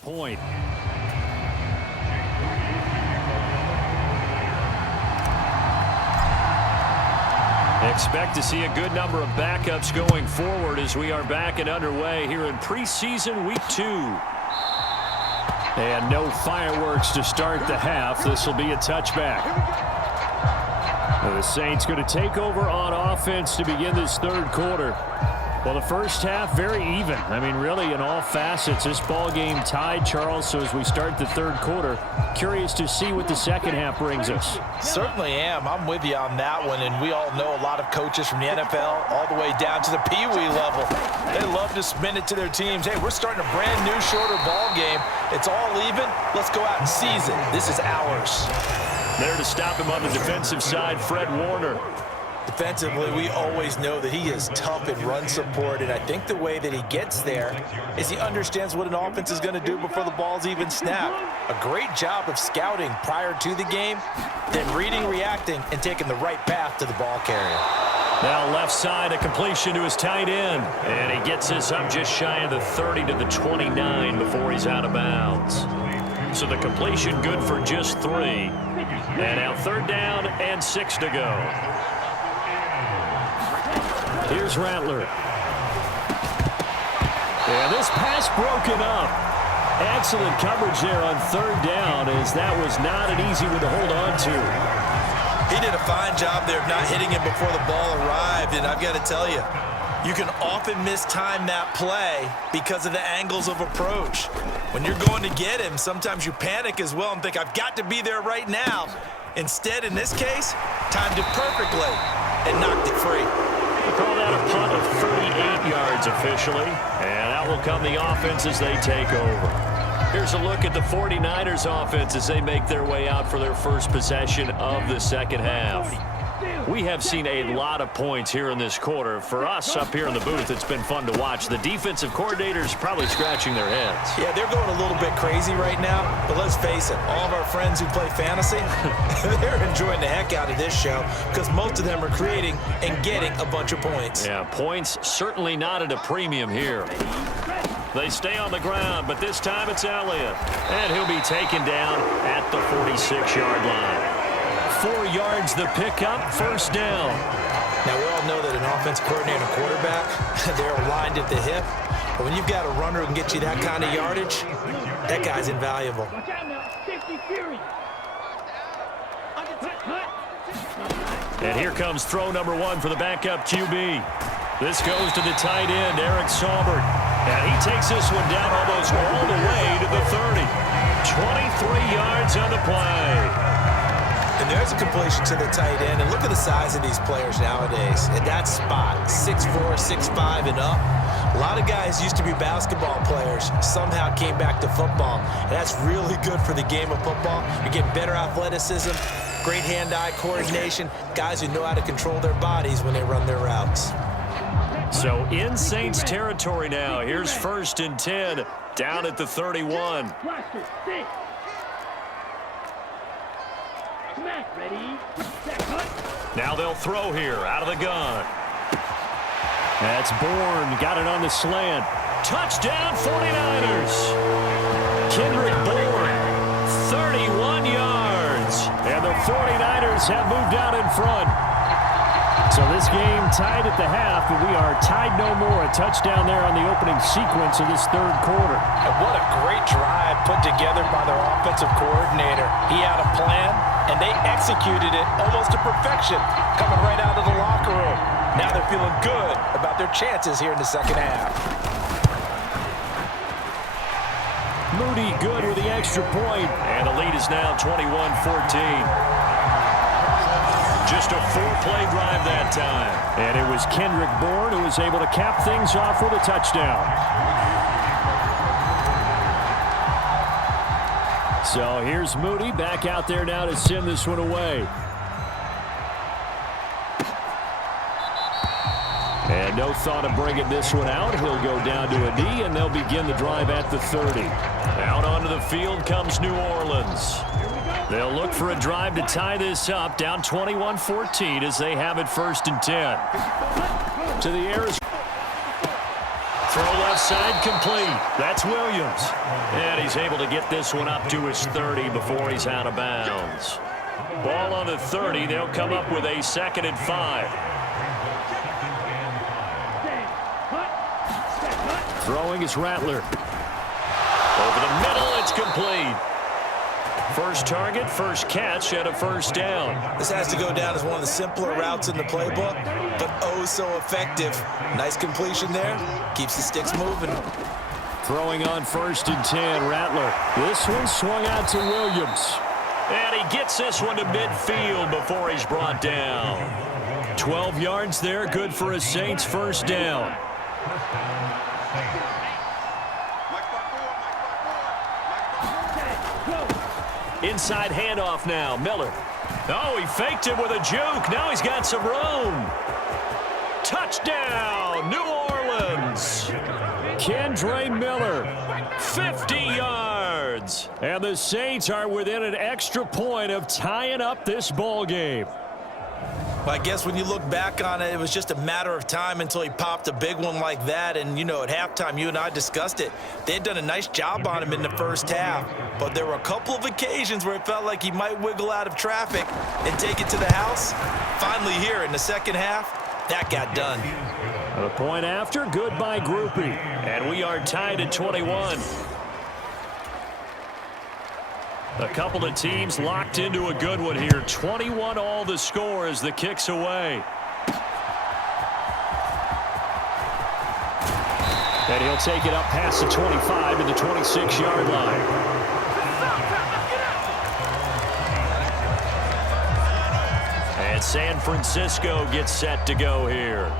Point. Expect to see a good number of backups going forward as we are back and underway here in preseason week 2. And no fireworks to start the half. This will be a touchback. The Saints going to take over on offense to begin this third quarter. Well, the first half, very even. I mean, really, in all facets, this ball game tied, Charles. So as we start the third quarter, curious to see what the second half brings us. Certainly am. I'm with you on that one. And we all know a lot of coaches from the NFL all the way down to the Pee Wee level. They love to spin it to their teams. Hey, we're starting a brand new, shorter ball game. It's all even. Let's go out and seize it. This is ours. There to stop him on the defensive side, Fred Warner. Defensively, we always know that he is tough in run support, and I think the way that he gets there is he understands what an offense is going to do before the ball's even snapped. A great job of scouting prior to the game, then reading, reacting, and taking the right path to the ball carrier. Now left side, a completion to his tight end, and he gets this up just shy of the 30 to the 29 before he's out of bounds. So the completion good for just 3. And now third down and 6 to go. Here's Rattler. And this pass broken up. Excellent coverage there on third down, as that was not an easy one to hold on to. He did a fine job there of not hitting him before the ball arrived, and I've got to tell you, you can often mistime that play because of the angles of approach. When you're going to get him, sometimes you panic as well and think, I've got to be there right now. Instead, in this case, timed it perfectly and knocked it free. We'll call that a punt of 38 yards officially, and out will come the offense as they take over. Here's a look at the 49ers offense as they make their way out for their first possession of the second half. We have seen a lot of points here in this quarter. For us up here in the booth, it's been fun to watch. The defensive coordinators probably scratching their heads. Yeah, they're going a little bit crazy right now, but let's face it, all of our friends who play fantasy, they're enjoying the heck out of this show because most of them are creating and getting a bunch of points. Yeah, points certainly not at a premium here. They stay on the ground, but this time it's Elliott. And he'll be taken down at the 46-yard line. 4 yards the pickup, first down. Now, we all know that an offense coordinator and a quarterback, they're aligned at the hip. But when you've got a runner who can get you that kind of yardage, that guy's invaluable. And here comes throw number 1 for the backup QB. This goes to the tight end, Eric Saubert. And he takes this one down almost all the way to the 30. 23 yards on the play. And there's a completion to the tight end. And look at the size of these players nowadays. At that spot, 6'4", 6'5", and up. A lot of guys used to be basketball players, somehow came back to football. And that's really good for the game of football. You're getting better athleticism, great hand-eye coordination, guys who know how to control their bodies when they run their routes. So in Saints territory now. Here's 1st and 10, down at the 31. Now they'll throw here out of the gun. That's Bourne. Got it on the slant. Touchdown 49ers. Kendrick Bourne, 31 yards. And the 49ers have moved out in front. So this game tied at the half, but we are tied no more. A touchdown there on the opening sequence of this third quarter. And what a great drive put together by their offensive coordinator. He had a plan, and they executed it almost to perfection, coming right out of the locker room. Now they're feeling good about their chances here in the second half. Moody good with the extra point, and the lead is now 21-14. Just a 4-play drive that time. And it was Kendrick Bourne who was able to cap things off with a touchdown. So here's Moody back out there now to send this one away. And no thought of bringing this one out. He'll go down to a knee, and they'll begin the drive at the 30. Out onto the field comes New Orleans. They'll look for a drive to tie this up, down 21-14 as they have it 1st and 10. To the air. Throw left outside, complete. That's Williams. And he's able to get this one up to his 30 before he's out of bounds. Ball on the 30. They'll come up with a 2nd and 5. Throwing is Rattler. Over the middle, it's complete. First target, first catch, and a first down. This has to go down as one of the simpler routes in the playbook, but oh so effective. Nice completion there. Keeps the sticks moving. Throwing on 1st and 10, Rattler. This one swung out to Williams. And he gets this one to midfield before he's brought down. 12 yards there, good for a Saints first down. Inside handoff now, Miller. Oh, he faked him with a juke. Now he's got some room. Touchdown, New Orleans. Kendre Miller, 50 yards. And the Saints are within an extra point of tying up this ball game. Well, I guess when you look back on it, it was just a matter of time until he popped a big one like that. And, you know, at halftime, you and I discussed it. They had done a nice job on him in the first half. But there were a couple of occasions where it felt like he might wiggle out of traffic and take it to the house. Finally here in the second half, that got done. A point after, good by Groupie. And we are tied at 21. A couple of teams locked into a good one here. 21 all the score as the kick's away. And he'll take it up past the 25 to the 26-yard line. And San Francisco gets set to go here.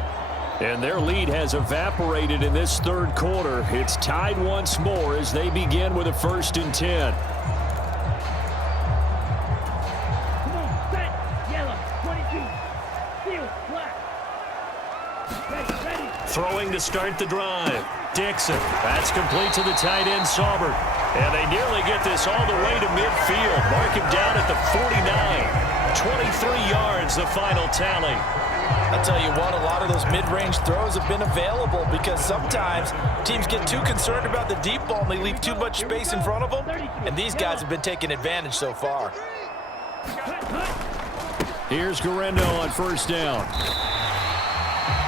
And their lead has evaporated in this third quarter. It's tied once more as they begin with a 1st and 10. Throwing to start the drive. Dixon. That's complete to the tight end, Saubert. And they nearly get this all the way to midfield. Mark him down at the 49. 23 yards, the final tally. I'll tell you what, a lot of those mid-range throws have been available because sometimes teams get too concerned about the deep ball and they leave too much space in front of them. And these guys have been taking advantage so far. Here's Garendo on 1st down.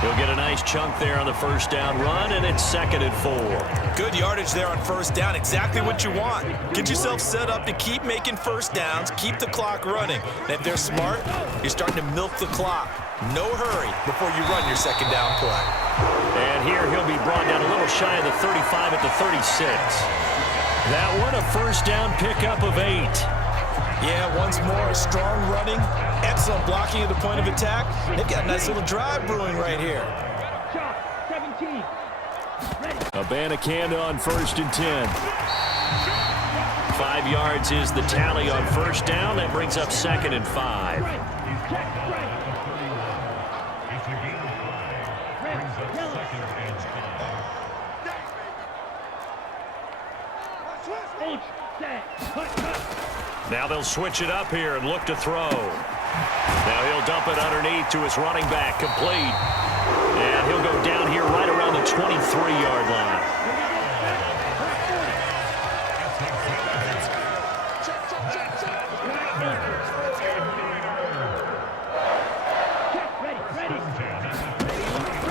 He'll get a nice chunk there on the 1st down run, and it's 2nd and 4. Good yardage there on 1st down. Exactly what you want. Get yourself set up to keep making 1st downs, keep the clock running. And if they're smart, you're starting to milk the clock. No hurry before you run your 2nd down play. And here he'll be brought down a little shy of the 35 at the 36. That one a 1st down pickup of 8. Yeah, once more, a strong running, excellent blocking at the point of attack. They've got a nice little drive brewing right here. Abanikanda on 1st and 10. 5 yards is the tally on 1st down. That brings up 2nd and 5. Now they'll switch it up here and look to throw. Now he'll dump it underneath to his running back, complete. And he'll go down here right around the 23-yard line.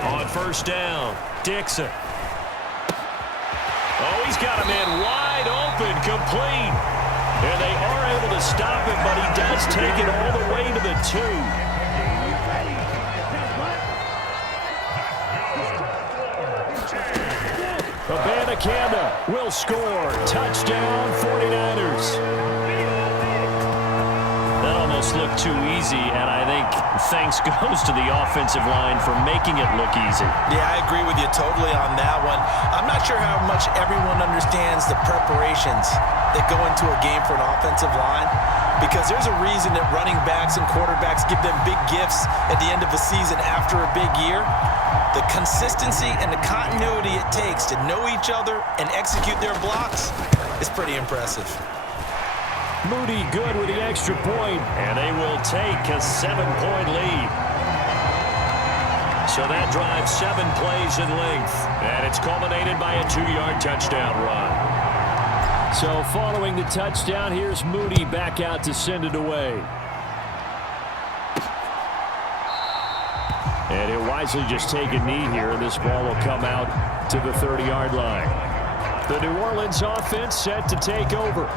On 1st down, Dixon. Oh, he's got him in wide open, complete. And they are able to stop him, but he does take it all the way to the 2. Abanikanda will score. Touchdown, 49ers. That almost looked too easy, and I think thanks goes to the offensive line for making it look easy. Yeah, I agree with you totally on that one. I'm not sure how much everyone understands the preparations that go into a game for an offensive line, because there's a reason that running backs and quarterbacks give them big gifts at the end of a season after a big year. The consistency and the continuity it takes to know each other and execute their blocks is pretty impressive. Moody good with the extra point, and they will take a 7-point lead. So that drives 7 plays in length, and it's culminated by a 2-yard touchdown run. So following the touchdown, here's Moody back out to send it away. And he'll wisely just take a knee here, and this ball will come out to the 30-yard line. The New Orleans offense set to take over.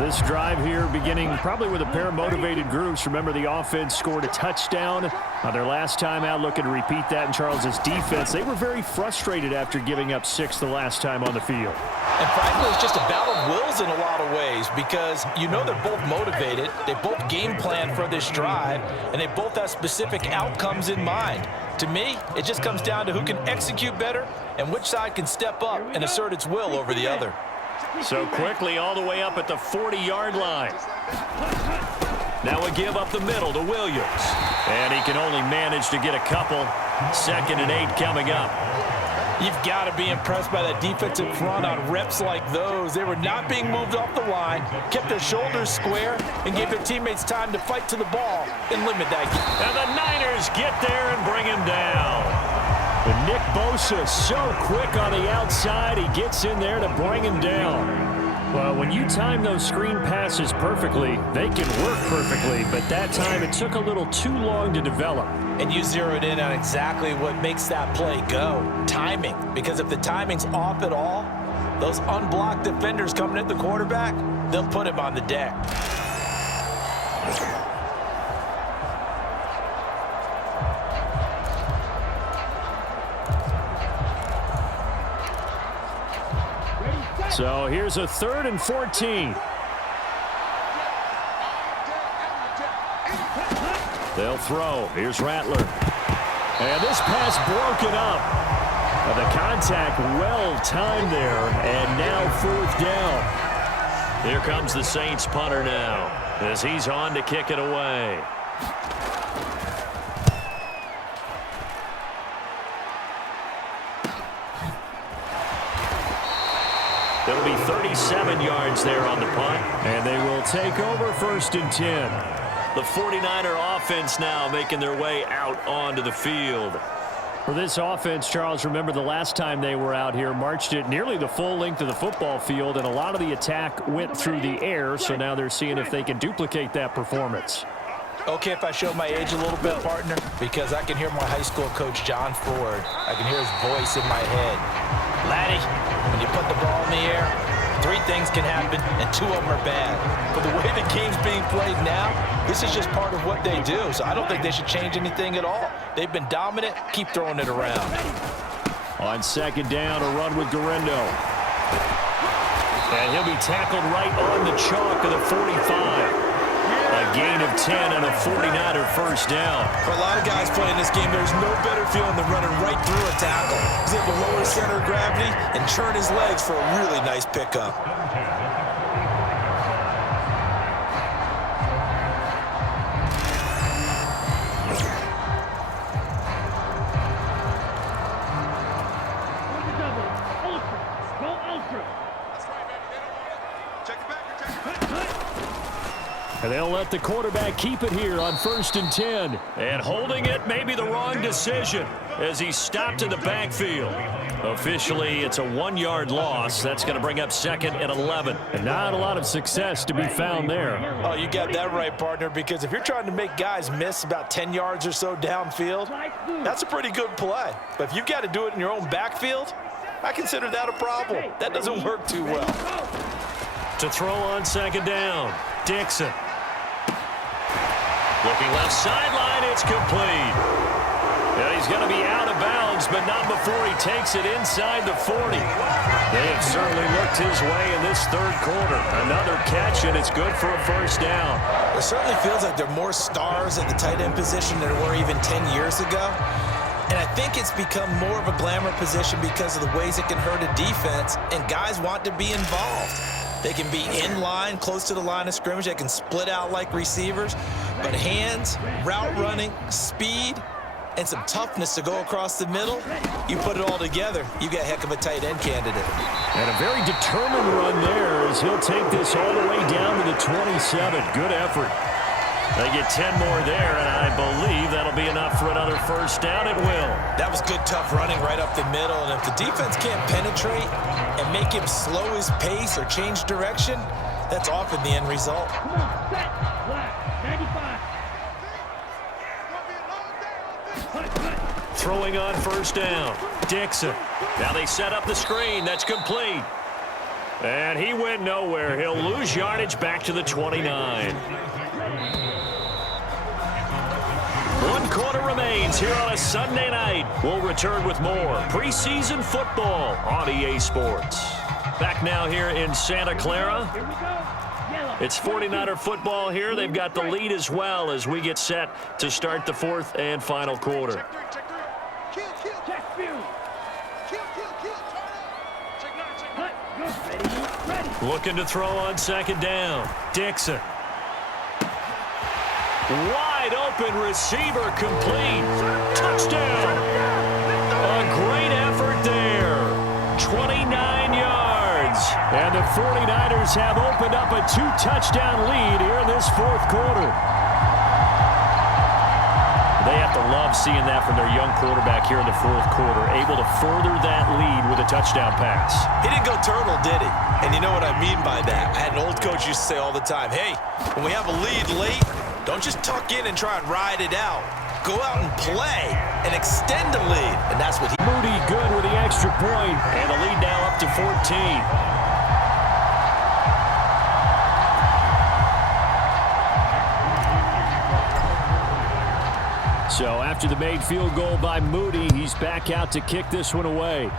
This drive here beginning probably with a pair of motivated groups. Remember, the offense scored a touchdown on their last time out, looking to repeat that in Charles's defense. They were very frustrated after giving up 6 the last time on the field. And frankly, it's just a battle of wills in a lot of ways because you know they're both motivated. They both game plan for this drive, and they both have specific outcomes in mind. To me, it just comes down to who can execute better and which side can step up and assert its will over the other. So quickly all the way up at the 40-yard line. Now a give up the middle to Williams. And he can only manage to get a couple. 2nd and 8 coming up. You've got to be impressed by that defensive front on reps like those. They were not being moved off the line, kept their shoulders square, and gave their teammates time to fight to the ball and limit that. And the Niners get there and bring him down. And Nick Bosa so quick on the outside, he gets in there to bring him down. Well, when you time those screen passes perfectly, they can work perfectly, but that time it took a little too long to develop. And you zeroed in on exactly what makes that play go, timing. Because if the timing's off at all, those unblocked defenders coming at the quarterback, they'll put him on the deck. So here's a 3rd and 14. They'll throw. Here's Rattler. And this pass broken up. The contact well timed there. And now 4th down. Here comes the Saints punter now as he's on to kick it away. It'll be 37 yards there on the punt. And they will take over 1st and 10. The 49er offense now making their way out onto the field. For this offense, Charles, remember the last time they were out here, marched it nearly the full length of the football field, and a lot of the attack went through the air, so now they're seeing if they can duplicate that performance. Okay, if I show my age a little bit, partner, because I can hear my high school coach, John Ford. I can hear his voice in my head. Laddie, when you put the ball in the air, 3 things can happen, and 2 of them are bad. But the way the game's being played now, this is just part of what they do, so I don't think they should change anything at all. They've been dominant. Keep throwing it around. On 2nd down, a run with Garendo. And he'll be tackled right on the chalk of the 45. A gain of 10 and a 49er 1st down. For a lot of guys playing this game, there's no better feeling than running right through a tackle. He's able to lower his center of gravity and turn his legs for a really nice pickup. And they'll let the quarterback keep it here on 1st and 10. And holding it may be the wrong decision as he stopped in the backfield. Officially, it's a 1-yard loss. That's going to bring up 2nd and 11. And not a lot of success to be found there. Oh, you got that right, partner, because if you're trying to make guys miss about 10 yards or so downfield, that's a pretty good play. But if you've got to do it in your own backfield, I consider that a problem. That doesn't work too well. To throw on 2nd down, Dixon. Looking left sideline, it's complete. And he's going to be out of bounds, but not before he takes it inside the 40. They have certainly looked his way in this 3rd quarter. Another catch, and it's good for a 1st down. It certainly feels like there are more stars at the tight end position than there were even 10 years ago. And I think it's become more of a glamour position because of the ways it can hurt a defense, and guys want to be involved. They can be in line, close to the line of scrimmage. They can split out like receivers. But hands, route running, speed, and some toughness to go across the middle, you put it all together, you got a heck of a tight end candidate. And a very determined run there as he'll take this all the way down to the 27. Good effort. They get 10 more there, and I believe that'll be enough for another first down. It will. That was good, tough running right up the middle, and if the defense can't penetrate and make him slow his pace or change direction, that's often the end result. Come on, set, black, 95. Throwing on first down. Dixon. Now they set up the screen. That's complete. And he went nowhere. He'll lose yardage back to the 29. 1 quarter remains here on a Sunday night. We'll return with more preseason football on EA Sports. Back now here in Santa Clara. It's 49er football here. They've got the lead as well as we get set to start the 4th and final quarter. Looking to throw on second down. Dixon. Wide open receiver complete. Touchdown. A great effort there. 29 yards. And the 49ers have opened up a 2-touchdown lead here in this 4th quarter. They have to love seeing that from their young quarterback here in the 4th quarter, able to further that lead with a touchdown pass. He didn't go turtle, did he? And you know what I mean by that. I had an old coach used to say all the time, hey, when we have a lead late, don't just tuck in and try and ride it out. Go out and play and extend the lead. And that's what he... Moody good with the extra point, and the lead now up to 14. So after the made field goal by Moody, he's back out to kick this one away.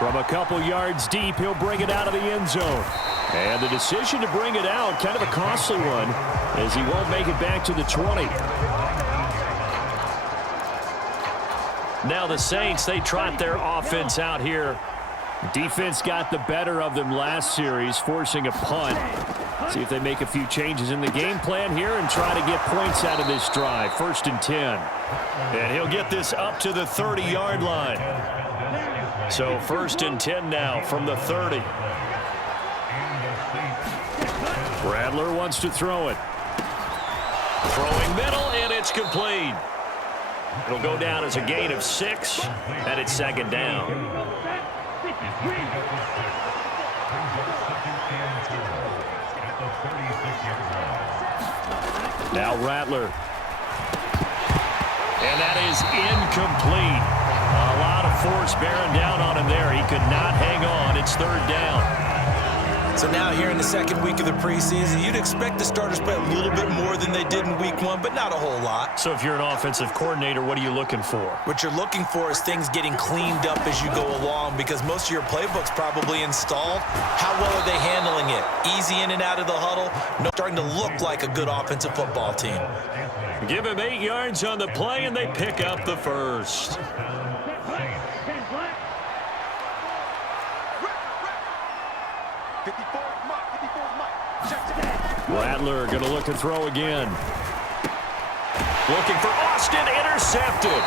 From a couple yards deep, he'll bring it out of the end zone. And the decision to bring it out, kind of a costly one, as he won't make it back to the 20. Now the Saints, they trot their offense out here. Defense got the better of them last series, forcing a punt. See if they make a few changes in the game plan here and try to get points out of this drive. 1st and 10. And he'll get this up to the 30-yard line. So 1st and 10 now from the 30. Rattler wants to throw it. Throwing middle, and it's complete. It'll go down as a gain of 6, and it's 2nd down. Now Rattler. And that is incomplete. A lot of force bearing down on him there. He could not hang on. It's 3rd down. So now here in the 2nd week of the preseason, you'd expect the starters to play a little bit more than they did in week 1, but not a whole lot. So if you're an offensive coordinator, what are you looking for? What you're looking for is things getting cleaned up as you go along, because most of your playbook's probably installed. How well are they handling it? Easy in and out of the huddle. No, starting to look like a good offensive football team. Give him 8 yards on the play, and they pick up the 1st. Rattler going to look to throw again. Looking for Austin, intercepted.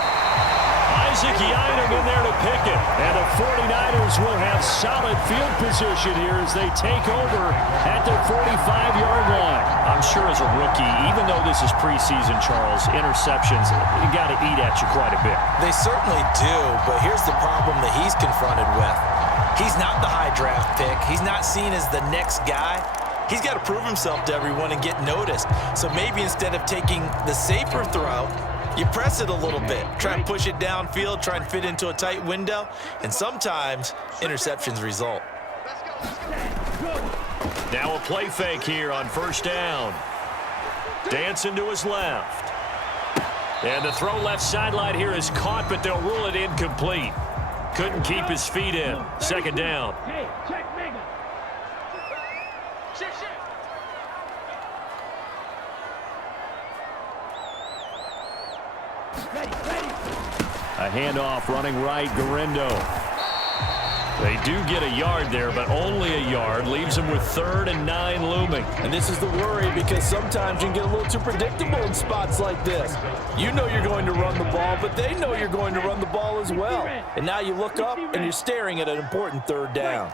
Isaac Yianum in there to pick it. And the 49ers will have solid field position here as they take over at their 45-yard line. I'm sure as a rookie, even though this is preseason, Charles, interceptions, you got to eat at you quite a bit. They certainly do, but here's the problem that he's confronted with. He's not the high draft pick. He's not seen as the next guy. He's got to prove himself to everyone and get noticed. So maybe instead of taking the safer throw, you press it a little bit. Try and push it downfield, try and fit into a tight window, and sometimes interceptions result. Now a play fake here on 1st down. Dancing to his left. And the throw left sideline here is caught, but they'll rule it incomplete. Couldn't keep his feet in. 2nd down. Hey, check Mega. A handoff running right, Garindo. They do get a yard there, but only a yard. Leaves them with 3rd and 9 looming. And this is the worry, because sometimes you can get a little too predictable in spots like this. You know you're going to run the ball, but they know you're going to run the ball as well. And now you look up and you're staring at an important 3rd down.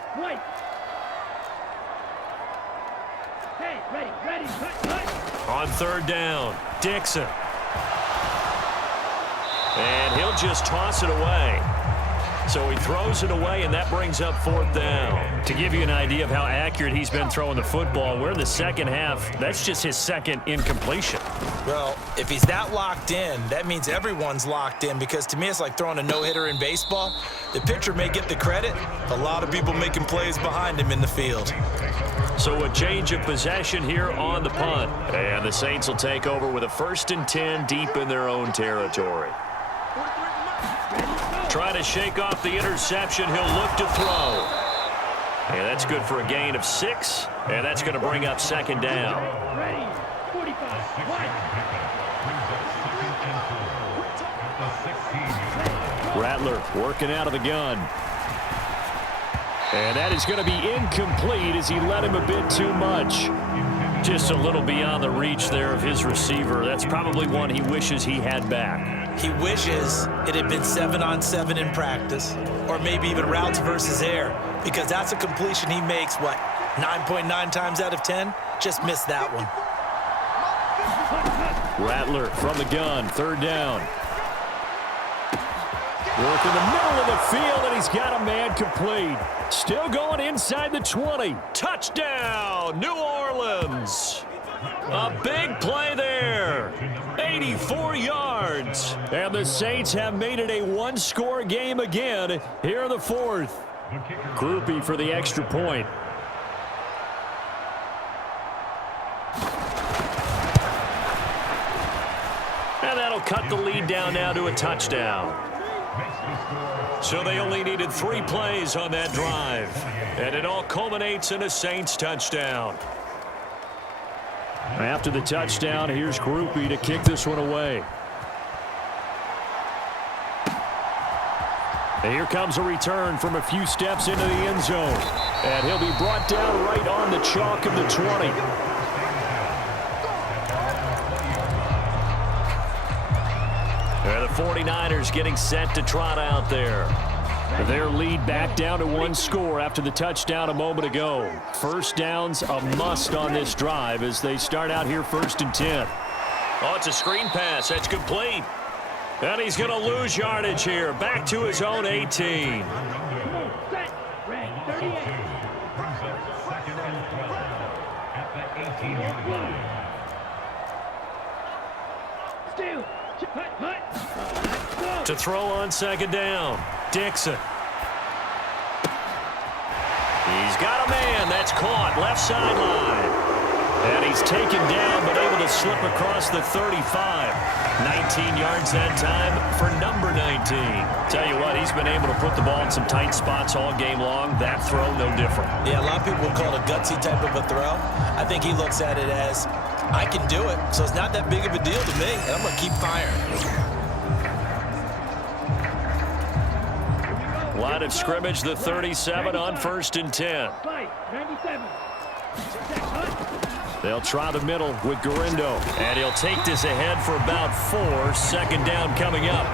Hey, Ready, cut. On third down, Dixon. And he'll just toss it away. So he throws it away, and that brings up fourth down. To give you an idea of how accurate he's been throwing the football, we're in the second half. That's just his second incompletion. Well, if he's that locked in, that means everyone's locked in, because to me it's like throwing a no-hitter in baseball. The pitcher may get the credit. A lot of people making plays behind him in the field. So a change of possession here on the punt. And the Saints will take over with a 1st and 10 deep in their own territory. Trying to shake off the interception. He'll look to throw. And that's good for a gain of 6. And that's going to bring up second down. Ready, 45, Rattler working out of the gun. And that is going to be incomplete as he let him a bit too much. Just a little beyond the reach there of his receiver. That's probably one he wishes he had back. He wishes it had been 7-on-7 in practice, or maybe even routes versus air, because that's a completion he makes, 9.9 times out of 10? Just missed that one. Rattler from the gun, third down. Work in the middle of the field, and he's got a man complete. Still going inside the 20. Touchdown, New Orleans. A big play there. 84 yards. And the Saints have made it a one-score game again here in the fourth. Groupie for the extra point. And that'll cut the lead down now to a touchdown. So they only needed 3 plays on that drive. And it all culminates in a Saints touchdown. After the touchdown, here's Groupie to kick this one away. And here comes a return from a few steps into the end zone. And he'll be brought down right on the chalk of the 20. And the 49ers getting set to trot out there. Their lead back down to 1 score after the touchdown a moment ago. First down's a must on this drive as they start out here 1st and 10. Oh, it's a screen pass. That's complete. And he's going to lose yardage here. Back to his own 18. set, red, 38. Steal, cut. To throw on second down, Dixon. He's got a man. That's caught. Left sideline. And he's taken down, but able to slip across the 35. 19 yards that time for number 19. Tell you what, he's been able to put the ball in some tight spots all game long. That throw, no different. Yeah, a lot of people would call it a gutsy type of a throw. I think he looks at it as, I can do it, so it's not that big of a deal to me, and I'm going to keep firing. Line of scrimmage, the 37 on 1st and 10. 97. They'll try the middle with Garindo. And he'll take this ahead for about 4. Second down coming up.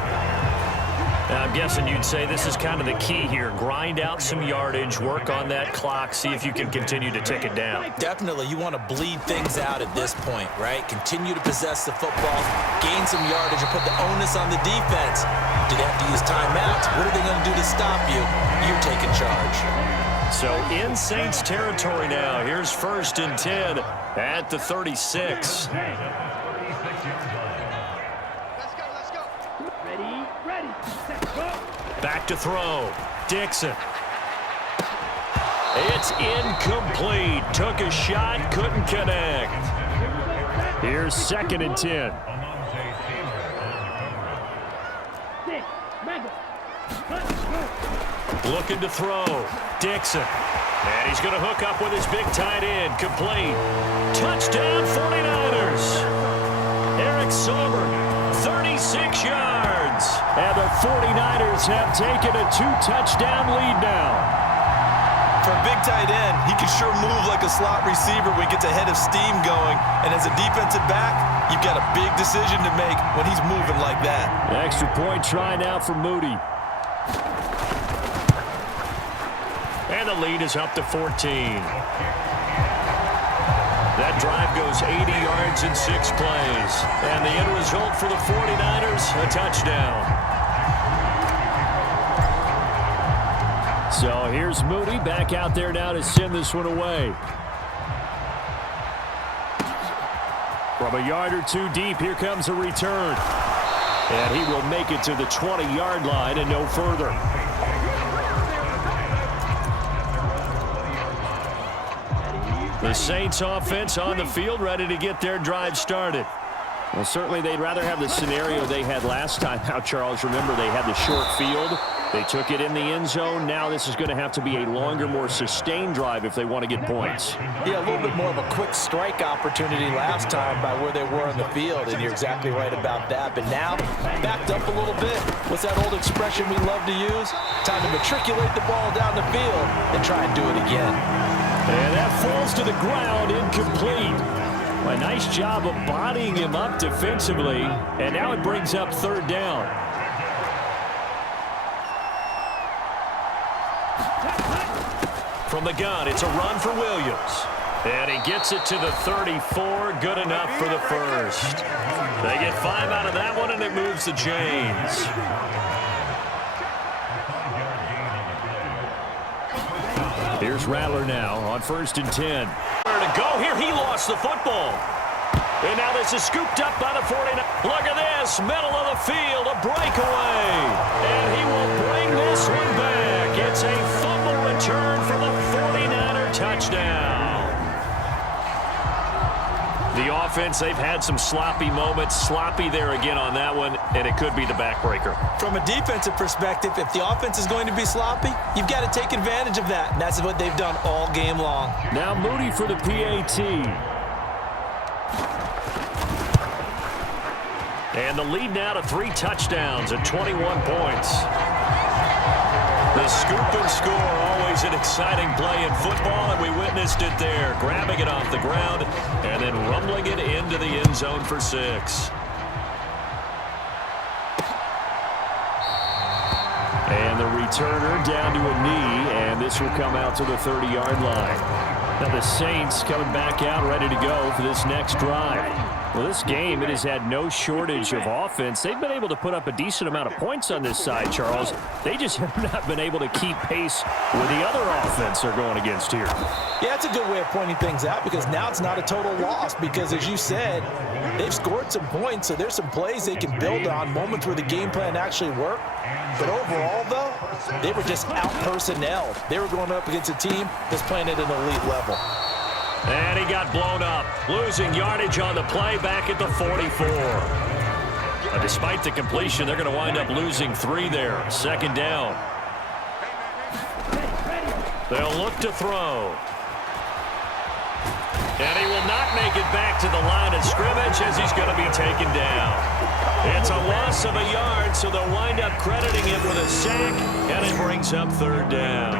Now, I'm guessing you'd say this is kind of the key here. Grind out some yardage, work on that clock, see if you can continue to tick it down. Definitely, you want to bleed things out at this point, right? Continue to possess the football, gain some yardage, and put the onus on the defense. Do they have to use timeouts? What are they going to do to stop you? You're taking charge. So in Saints territory now. Here's 1st and 10 at the 36. Ready, set, go. Back to throw. Dixon. It's incomplete. Took a shot, couldn't connect. Here's 2nd and 10. Looking to throw. Dixon. And he's going to hook up with his big tight end. Complete. Touchdown 49ers. Eric Sauber, 36 yards. And the 49ers have taken a 2-touchdown lead now. For a big tight end, he can sure move like a slot receiver when he gets a head of steam going. And as a defensive back, you've got a big decision to make when he's moving like that. Extra point try now for Moody. And the lead is up to 14. That drive goes 80 yards in 6 plays. And the end result for the 49ers, a touchdown. So here's Moody back out there now to send this one away. From a yard or two deep, here comes a return. And he will make it to the 20-yard line and no further. The Saints offense on the field, ready to get their drive started. Well, certainly they'd rather have the scenario they had last time out, Charles. Remember, they had the short field. They took it in the end zone. Now this is going to have to be a longer, more sustained drive if they want to get points. Yeah, a little bit more of a quick strike opportunity last time by where they were on the field, and you're exactly right about that. But now, backed up a little bit. What's that old expression we love to use? Time to matriculate the ball down the field and try and do it again. And that falls to the ground, incomplete. A nice job of bodying him up defensively, and now it brings up 3rd down. From the gun, it's a run for Williams. And he gets it to the 34, good enough for the first. They get 5 out of that one, and it moves the chains. Here's Rattler now on 1st and 10. Where to go here? He lost the football. And now this is scooped up by the 49ers. Look at this, middle of the field, a breakaway. And he will bring this one back. It's a fumble return for the 49er touchdown. The offense, they've had some sloppy moments. Sloppy there again on that one, and it could be the backbreaker. From a defensive perspective, if the offense is going to be sloppy, you've got to take advantage of that. And that's what they've done all game long. Now Moody for the PAT. And the lead now to 3 touchdowns at 21 points. The scoop and score, always an exciting play in football, and we witnessed it there. Grabbing it off the ground and then rumbling it into the end zone for 6. And the returner down to a knee, and this will come out to the 30-yard line. Now the Saints coming back out ready to go for this next drive. Well, this game, it has had no shortage of offense. They've been able to put up a decent amount of points on this side, Charles. They just have not been able to keep pace with the other offense they're going against here. Yeah, it's a good way of pointing things out because now it's not a total loss because, as you said, they've scored some points, so there's some plays they can build on, moments where the game plan actually worked. But overall, though, they were just out-personnelled. They were going up against a team that's playing at an elite level. And he got blown up, losing yardage on the play back at the 44. Despite the completion, they're going to wind up losing 3 there. 2nd down. They'll look to throw. And he will not make it back to the line of scrimmage as he's going to be taken down. It's a loss of a yard, so they'll wind up crediting him with a sack, and it brings up 3rd down.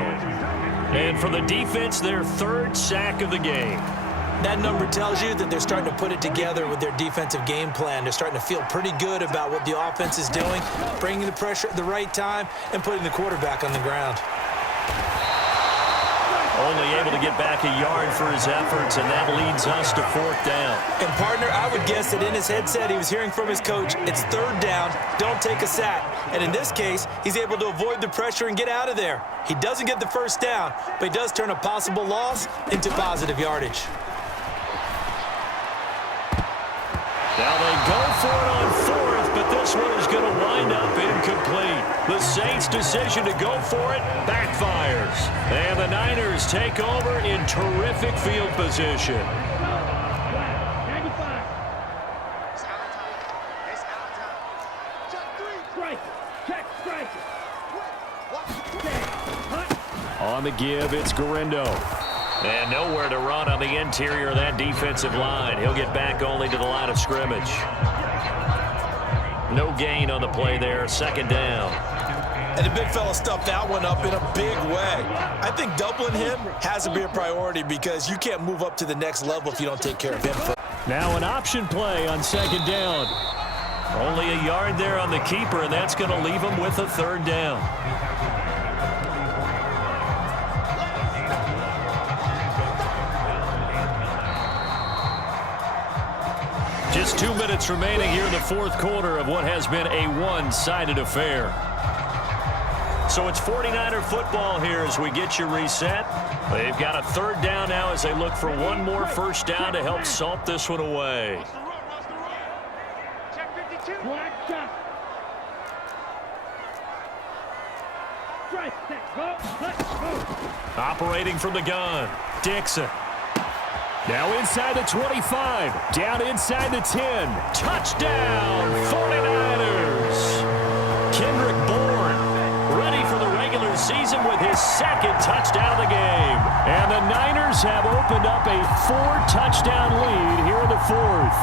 And for the defense, their 3rd sack of the game. That number tells you that they're starting to put it together with their defensive game plan. They're starting to feel pretty good about what the offense is doing, bringing the pressure at the right time, and putting the quarterback on the ground. Only able to get back a yard for his efforts, and that leads us to 4th down. And, partner, I would guess that in his headset he was hearing from his coach, it's 3rd down, don't take a sack. And in this case, he's able to avoid the pressure and get out of there. He doesn't get the 1st down, but he does turn a possible loss into positive yardage. Now they go for it on 4th, but this one is going to wind up incomplete. The Saints' decision to go for it backfires. And the Niners take over in terrific field position. 95. Check, strike. On the give, it's Garindo. And nowhere to run on the interior of that defensive line. He'll get back only to the line of scrimmage. No gain on the play there. 2nd down. And the big fella stuffed that one up in a big way. I think doubling him has to be a priority because you can't move up to the next level if you don't take care of him first. Now an option play on 2nd down. Only a yard there on the keeper, and that's going to leave him with a 3rd down. Just 2 minutes remaining here in the fourth quarter of what has been a one-sided affair. So it's 49er football here as we get you reset. They've got a third down now as they look for one more first down to help salt this one away. Operating from the gun, Dixon. Now inside the 25, down inside the 10. Touchdown, 49ers. Kendrick Bourne ready for the regular season with his second touchdown of the game. And the Niners have opened up a 4-touchdown lead here in the fourth.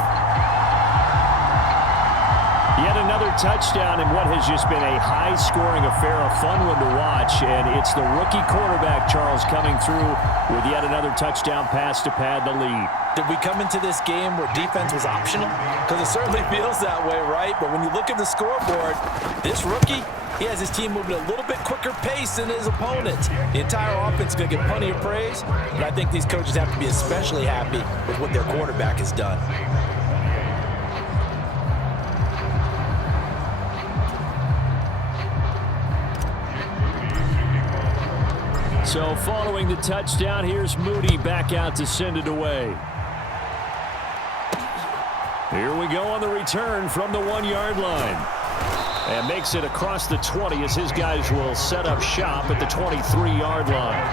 Yet another touchdown in what has just been a high-scoring affair, a fun one to watch. And it's the rookie quarterback, Charles, coming through with yet another touchdown pass to pad the lead. Did we come into this game where defense was optional? Because it certainly feels that way, right? But when you look at the scoreboard, this rookie, he has his team moving a little bit quicker pace than his opponents. The entire offense is going to get plenty of praise, but I think these coaches have to be especially happy with what their quarterback has done. So following the touchdown, here's Moody back out to send it away. Here we go on the return from the 1-yard line. And makes it across the 20 as his guys will set up shop at the 23-yard line.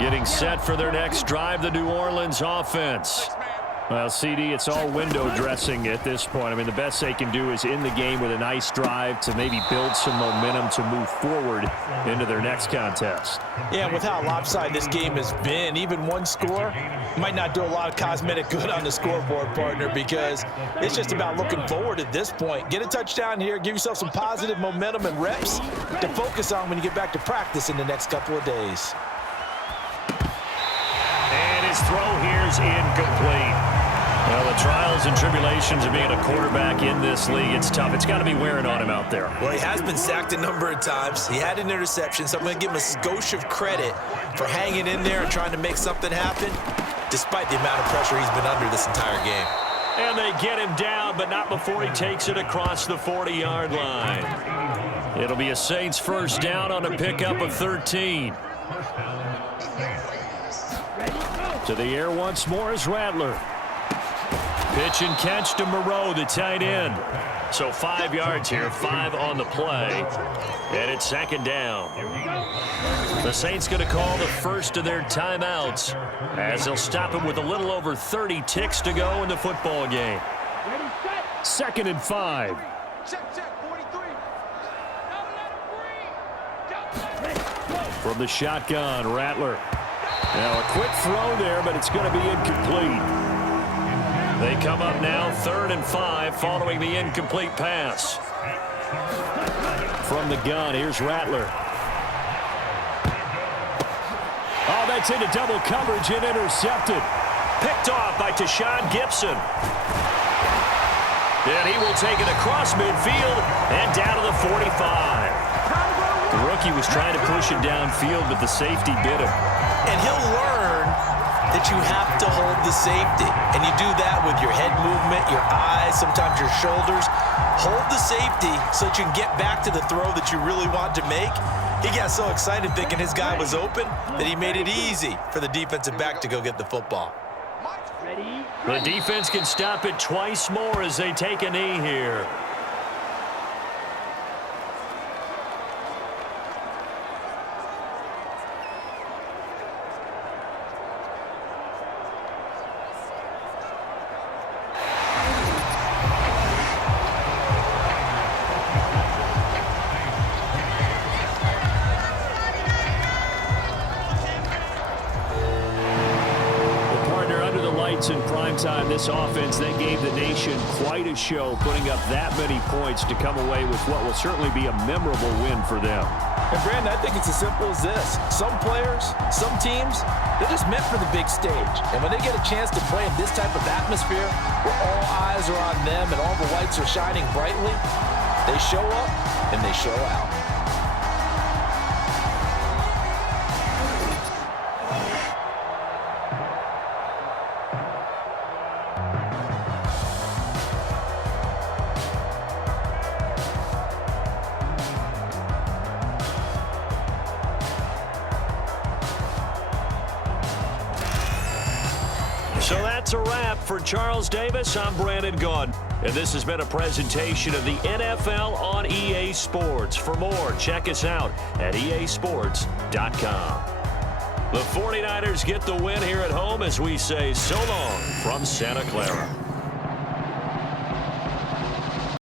Getting set for their next drive, the New Orleans offense. Well, CD, it's all window dressing at this point. I mean, the best they can do is in the game with a nice drive to maybe build some momentum to move forward into their next contest. Yeah, with how lopsided this game has been, even one score might not do a lot of cosmetic good on the scoreboard, partner, because it's just about looking forward at this point. Get a touchdown here, give yourself some positive momentum and reps to focus on when you get back to practice in the next couple of days. And his throw here's incomplete. Well, the trials and tribulations of being a quarterback in this league, it's tough. It's got to be wearing on him out there. Well, he has been sacked a number of times. He had an interception, so I'm going to give him a skosh of credit for hanging in there and trying to make something happen, despite the amount of pressure he's been under this entire game. And they get him down, but not before he takes it across the 40-yard line. It'll be a Saints first down on a pickup of 13. To the air once more is Rattler. Pitch and catch to Moreau, the tight end. So 5 yards here, 5 on the play. And it's second down. The Saints going to call the first of their timeouts as they'll stop him with a little over 30 ticks to go in the football game. 2nd and 5. From the shotgun, Rattler. Now a quick throw there, but it's going to be incomplete. They come up now 3rd and 5 following the incomplete pass. From the gun, here's Rattler. Oh, that's into double coverage and intercepted. Picked off by Tashawn Gibson. And he will take it across midfield and down to the 45. The rookie was trying to push it downfield, but the safety bit him. And he'll learn that you have to hold the safety. And you do that with your head movement, your eyes, sometimes your shoulders. Hold the safety so that you can get back to the throw that you really want to make. He got so excited thinking his guy was open that he made it easy for the defensive back to go get the football. The defense can stop it twice more as they take a knee here. In prime time, this offense then gave the nation quite a show, putting up that many points to come away with what will certainly be a memorable win for them. And Brandon, I think it's as simple as this. Some players, some teams, they're just meant for the big stage. And when they get a chance to play in this type of atmosphere where all eyes are on them and all the lights are shining brightly, they show up and they show out. that's a wrap. For Charles Davis, I'm Brandon Gaudin. And this has been a presentation of the NFL on EA Sports. For more, check us out at easports.com. The 49ers get the win here at home as we say so long from Santa Clara.